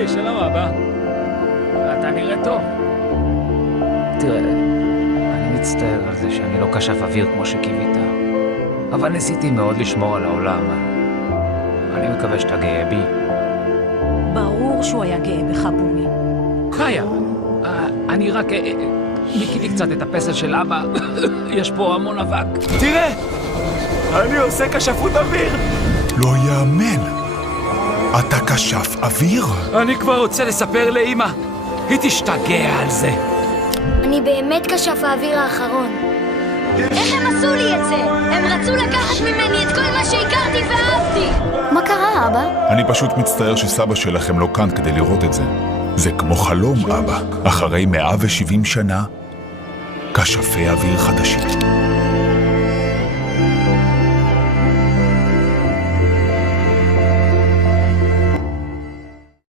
היי, שלום אבא. אתה נראה טוב. תראה, אני מצטער על זה שאני לא קשף אוויר כמו שקיווית. אבל ניסיתי מאוד לשמור על העולם. אני מקווה שאתה גאה בי. ברור שהוא היה גאה בך, בומי. קאיה, אני רק ניקיתי קצת את הפסל של אבא. יש פה המון אבק. תראה! אני עושה כשפות אוויר! לא יאמן. אתה כשף אוויר? אני כבר רוצה לספר לאמא. היא תשתגע על זה. אני באמת כשף האוויר האחרון. איך הם עשו לי את זה? הם רצו לקחת ממני את כל מה שהכרתי ואהבתי. מה קרה, אבא? אני פשוט מצטער שסבא שלכם לא כאן כדי לראות את זה. זה כמו חלום, אבא. אחרי 170 שנה, כשפי אוויר חדשים.